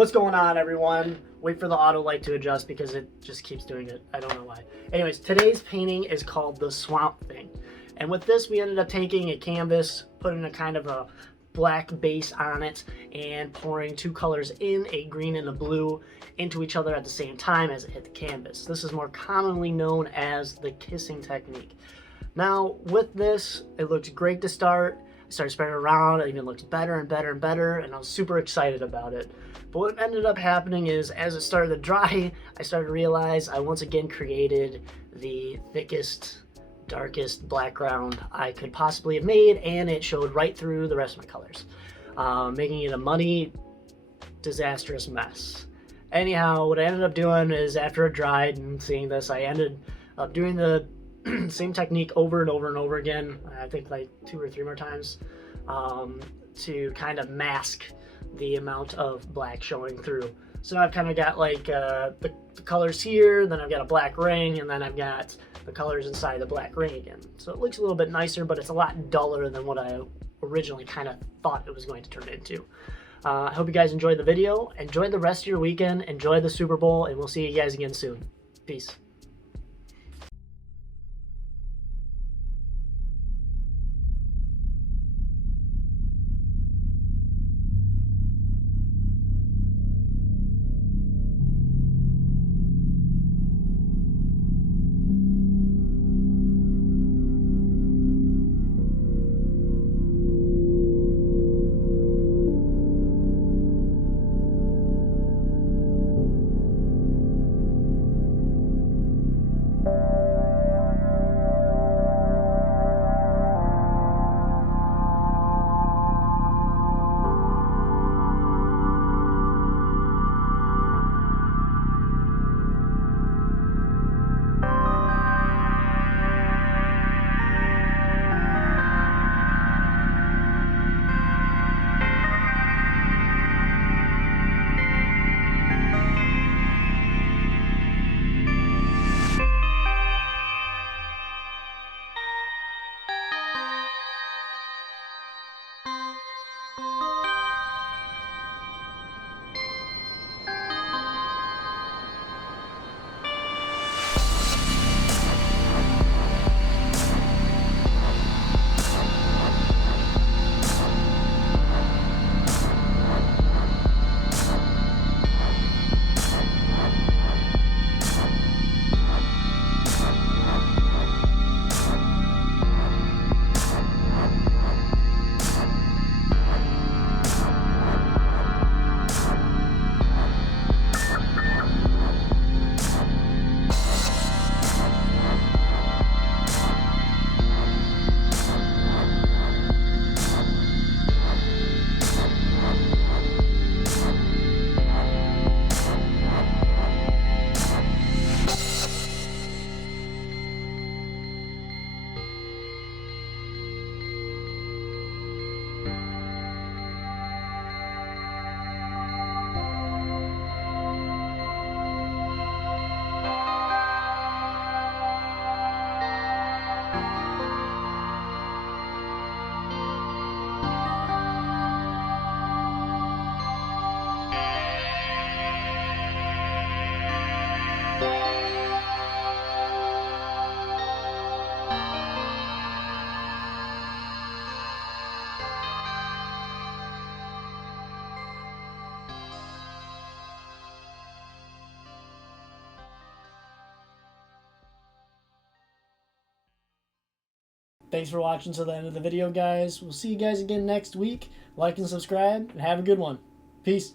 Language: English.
What's going on, everyone? Wait for the auto light to adjust because it just keeps doing it. I don't know why. Anyways, today's painting is called the Swamp Thing. And with this, we ended up taking a canvas, putting a kind of a black base on it, and pouring two colors in, a green and a blue, into each other at the same time as it hit the canvas. This is more commonly known as the kissing technique. Now, with this, it looks great to start. I started spreading it around, it even looks better and better and better, and I was super excited about it. But what ended up happening is, as it started to dry, I started to realize I once again created the thickest, darkest background I could possibly have made, and it showed right through the rest of my colors, making it a muddy, disastrous mess. Anyhow, what I ended up doing is, after it dried and seeing this, I ended up doing the same technique over and over and over again, I think like 2 or 3 more times, to kind of mask the amount of black showing through. So now I've kind of got like the colors here, then I've got a black ring, and then I've got the colors inside the black ring again. So it looks a little bit nicer, but it's a lot duller than what I originally kind of thought it was going to turn into. I hope you guys enjoyed the video. Enjoy the rest of your weekend, enjoy the Super Bowl, and we'll see you guys again soon. Peace. Thanks for watching to the end of the video, guys. We'll see you guys again next week. Like and subscribe, and have a good one. Peace.